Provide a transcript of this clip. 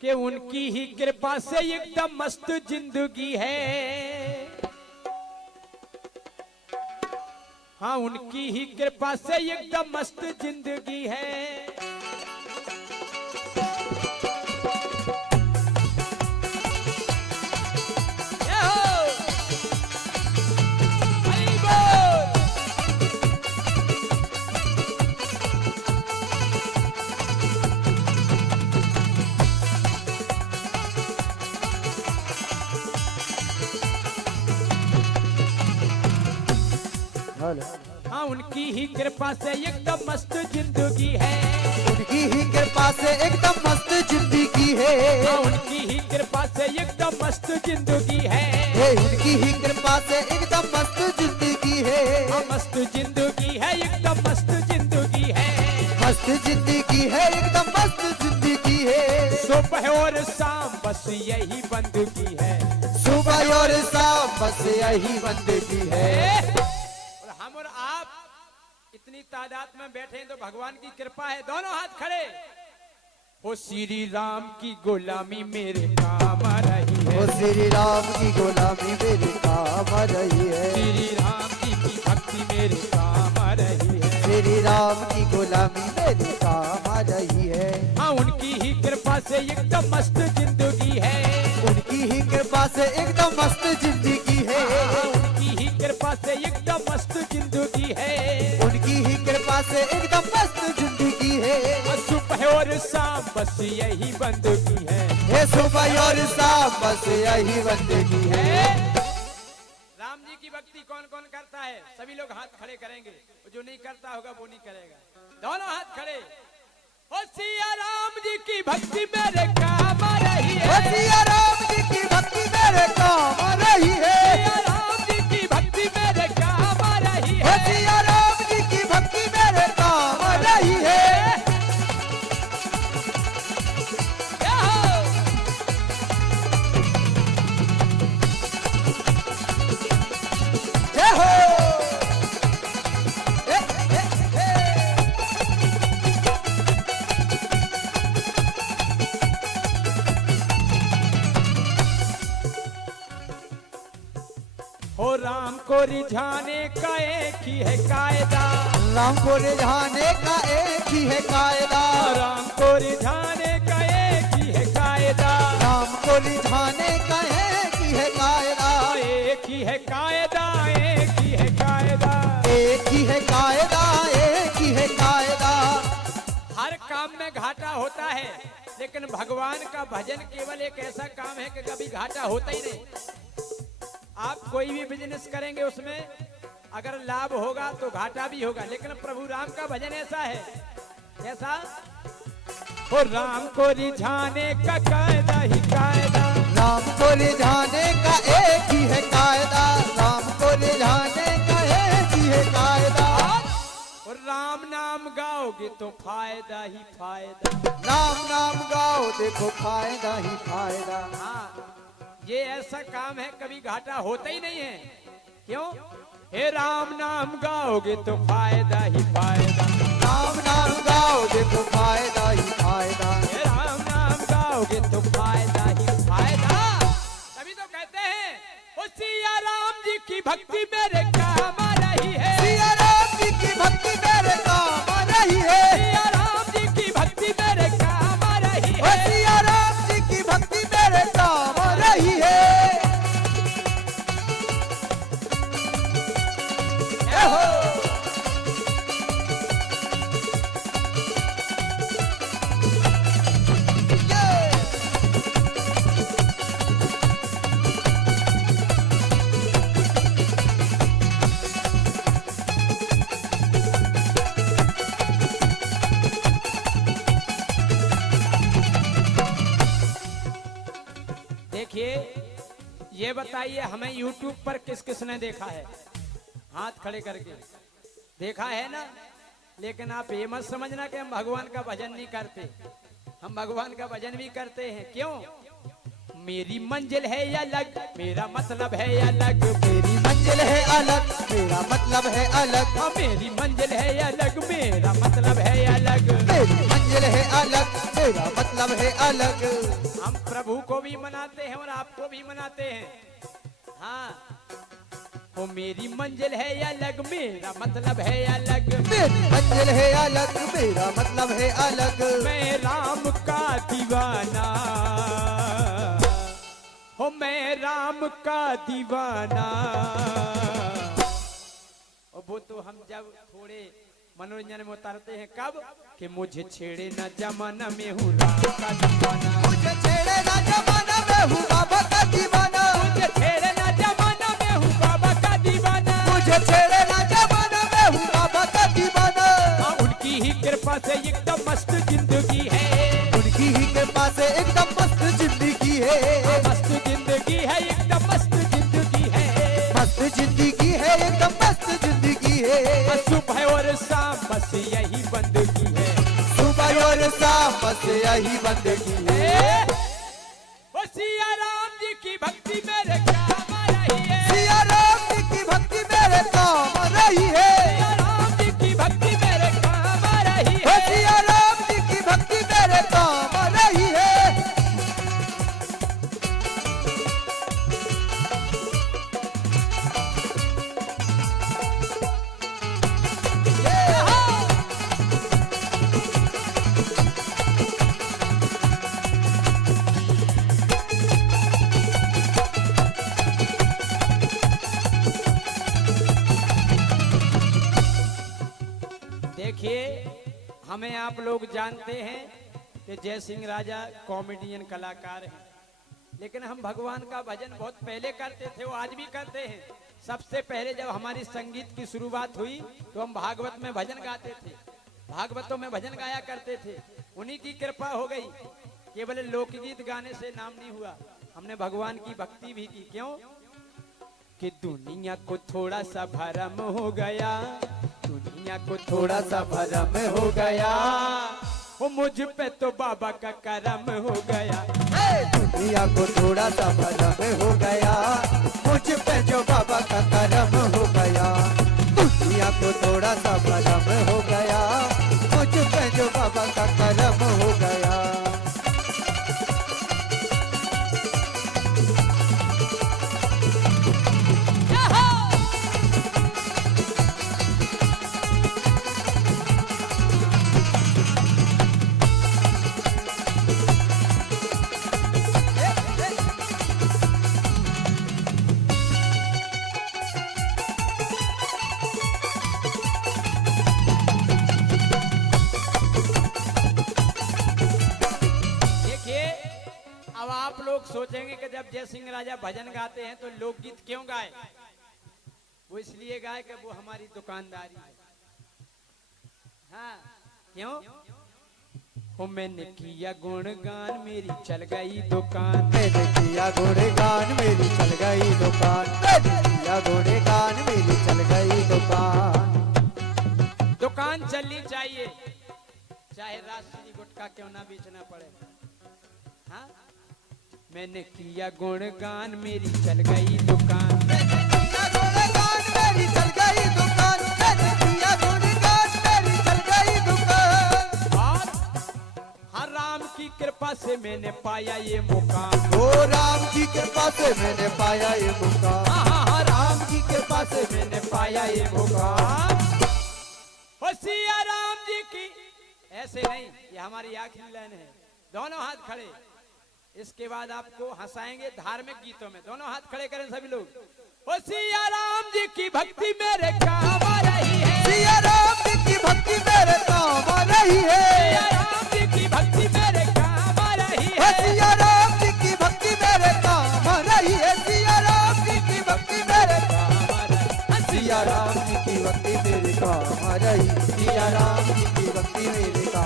कि उनकी ही कृपा से एकदम मस्त जिंदगी है। हाँ, उनकी ही कृपा से एकदम मस्त जिंदगी है। हाँ, उनकी ही कृपा से एकदम मस्त जिंदगी है। उनकी ही कृपा से एकदम मस्त जिंदगी है। हाँ, उनकी ही कृपा से एकदम मस्त जिंदगी है। उनकी ही कृपा से एकदम मस्त जिंदगी है। हाँ, मस्त जिंदगी है, एकदम मस्त जिंदगी है। मस्त जिंदगी है, एकदम मस्त जिंदगी है। सुबह और शाम बस यही बंदगी है। सुबह और शाम बस यही बंदगी है। हम और आप इतनी तादाद में बैठे हैं तो भगवान की कृपा है। दोनों हाथ खड़े। ओ श्री राम की गुलामी मेरे काम आ रही है। ओ श्री राम की गुलामी मेरे काम आ रही है। श्री राम की भक्ति मेरे काम आ रही है। श्री राम की गुलामी मेरे काम आ रही है। हाँ, उनकी ही कृपा से एकदम मस्त जिंदगी है। उनकी ही कृपा से एकदम मस्त जिंदगी है। हाँ, उनकी ही कृपा से एकदम मस्त जिंदगी है। उनकी ही कृपा से एकदम मस्त जिंदगी है। सुबह और शाम बस यही बंदगी है। ये सुबह और शाम बस यही बंदगी है। राम जी की भक्ति कौन कौन करता है? सभी लोग हाथ खड़े करेंगे। जो नहीं करता होगा वो नहीं करेगा। दोनों हाथ खड़े। ओ सिया राम जी की भक्ति मेरे काम आ रही है। ओ सिया राम जी की भक्ति मेरे काम आ रही है। सिया राम जी की भक्ति मेरे काम आ रही है। ओ सिया राम जी की भक्ति मेरे काम आ रही है। जय हो। हो राम को रिझाने का एक ही है कायदा। राम को रिझाने का एक ही है कायदा। राम को रिझाने का एक ही है कायदा। राम को रिझाने का एक ही है कायदा। एक ही है कायदा, एक ही है कायदा। एक ही है कायदा, एक ही है कायदा। हर काम में घाटा होता है, लेकिन भगवान का भजन केवल एक ऐसा काम है कि कभी घाटा होता ही नहीं। आप कोई भी बिजनेस करेंगे, उसमें अगर लाभ होगा तो घाटा भी होगा, लेकिन प्रभु राम का भजन ऐसा है। कैसा? हो राम को रिझाने का कायदा ही कायदा। राम को रिझाने का एक ही है कायदा। राम को रिझाने का एक ही है कायदा। और राम नाम गाओगे तो फायदा ही फायदा। राम नाम गाओ देखो फायदा ही फायदा। हाँ, ये ऐसा काम है कभी घाटा होता ही नहीं है। क्यों? हे राम नाम गाओगे तो फायदा ही फायदा। राम नाम गाओ देखो फायदा ही फायदा। हे राम नाम गाओगे तो फायदा ही फायदा। तभी तो कहते हैं ओ सिया राम जी की भक्ति मेरे काम आ रही है। सिया राम जी की भक्ति मेरे काम आ रही है। सिया राम जी की भक्ति मेरे काम आ रही ओ है। सिया राम जी की भक्ति मेरे काम आ रही है। देखिए, ये बताइए हमें YouTube पर किस किस ने देखा है? हाथ खड़े करके देखा है ना। लेकिन आप ये मत समझना कि हम भगवान का भजन नहीं करते। हम भगवान का भजन भी करते हैं। क्यों? मेरी मंजिल है अलग, मेरा मतलब है अलग। मेरी मंजिल है अलग, मेरा मतलब है अलग। मेरी मंजिल है अलग, मेरा मतलब है अलग। मेरी मंजिल मंजिल है अलग, मेरा मतलब है अलग। हम प्रभु को भी मनाते हैं और आपको भी मनाते हैं। हाँ, वो मेरी मंजिल है अलग, मेरा मतलब है अलग। मेरी मंजिल है अलग, मेरा मतलब है अलग। मैं राम का दीवाना, हो मैं राम का दीवाना। और वो तो हम जब थोड़े मनोरंजन में उतारते हैं, कब कि मुझे छेड़े ना जमाना में हूँ राम का दीवाना। मुझे छेड़े ना जमाना में हूँ बाबा का दीवाना। मुझे छेड़े ना जमाना में हूँ बाबा का दीवाना। मुझे छेड़े ना जमाना में हूँ बाबा का दीवाना। हाँ, उनकी ही कृपा से एकदम मस्त जिंदगी है। उनकी ही कृपा से एकदम मस्त जिंदगी है। मस्त जिंदगी है, एकदम मस्त जिंदगी है। मस्त जिंदगी है, एकदम मस्त जिंदगी है। सुबह और शाम बस यही बंदगी है। सुबह और शाम बस यही बंदगी है। ओ सिया राम जी की भक्ति मेरे काम आ रही है। सिया राम जी की भक्ति मेरे काम आ रही है। सिया राम जी की भक्ति मेरे काम आ रही ओ है। सिया राम जी की भक्ति मेरे काम आ रही है। देखिए, हमें आप लोग जानते हैं कि जय सिंह राजा कॉमेडियन कलाकार हैं, लेकिन हम भगवान का भजन बहुत पहले करते थे, वो आज भी करते हैं। सबसे पहले जब हमारी संगीत की शुरुआत हुई तो हम भागवत में भजन गाते थे, भागवतों में भजन गाया करते थे। उन्हीं की कृपा हो गई, केवल लोकगीत गाने से नाम नहीं हुआ, हमने भगवान की भक्ति भी की। क्यों कि दुनिया को थोड़ा सा भरम हो गया, दुनिया को थोड़ा सा भरम हो गया, वो मुझ पे तो बाबा का करम हो गया। दुनिया को थोड़ा सा भरम हो गया, मुझ पे जो बाबा का करम हो गया। दुनिया को थोड़ा सा भरम हो गया, मुझ पे जो बाबा का करम हो गया। अब आप लोग सोचेंगे कि जब जय सिंह राजा भजन गाते हैं तो लोकगीत क्यों गाए? वो इसलिए गाए कि वो हमारी दुकानदारी है। हाँ, क्यों? वो मैंने किया गुणगान, मेरी चल गई दुकान। मैंने किया गुणगान, मेरी चल गई दुकान। मैंने किया गुणगान, मेरी चल गई दुकान। दुकान चलनी चाहिए, चाहे राष्ट्रीय गुटखा क्यों ना बेचना पड़े। हाँ, मैंने किया गुणगान, मेरी चल गई दुकान। मैंने किया गुणगान, मेरी चल गई दुकान। मैंने किया गुणगान, मेरी चल गई दुकान। और हर राम की कृपा से मैंने पाया ये मुकाम। ओ राम की कृपा से मैंने पाया ये मुकाम। हाँ, राम की कृपा से मैंने पाया ये मुकाम। ओ सिया राम जी की, ऐसे नहीं, ये हमारी आखिरी लाइन है। दोनों हाथ खड़े, इसके बाद आपको हंसाएंगे धार्मिक गीतों में। दोनों हाथ खड़े करें सभी लोग। ओ सिया राम जी की भक्ति मेरे काम आ रही है। सिया राम जी की भक्ति मेरे काम आ रही है। सिया राम जी की भक्ति मेरे काम आ रही है। सिया राम जी की भक्ति मेरे काम आ रही है। सिया राम जी की भक्ति मेरे काम आ रही है। सिया राम जी की भक्ति मेरे काम आ रही। सिया राम जी की भक्ति मेरे काम